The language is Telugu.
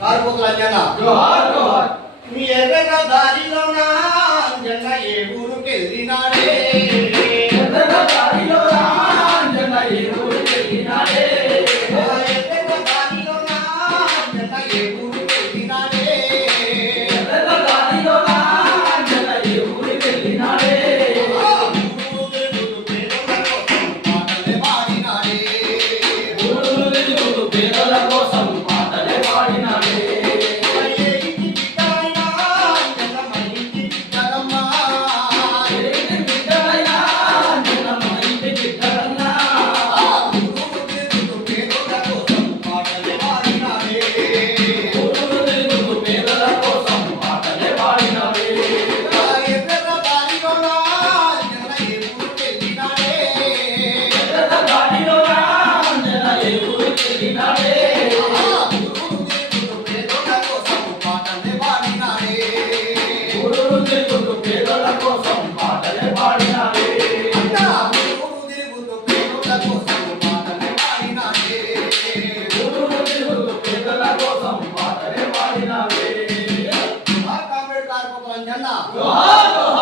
కార్పుకుల అంజన్న జోహార్ జోహార్. మీ ఎర్రగా దారిలోన అంజన్న ఏ ఊరుకెళ్ళినాడే ఎర్రగా దారిలోన అంజన్న ఏ ఊరుకెళ్ళినాడే ఎర్రగా దారిలోన అంజన్న ఏ ఊరుకెళ్ళినాడే ఎర్రగా దారిలోన అంజన్న ఏ ఊరుకెళ్ళినాడే ఊరు తిరుగుతూ పేదల కోసం పాటలే పాడినాడే జోహార్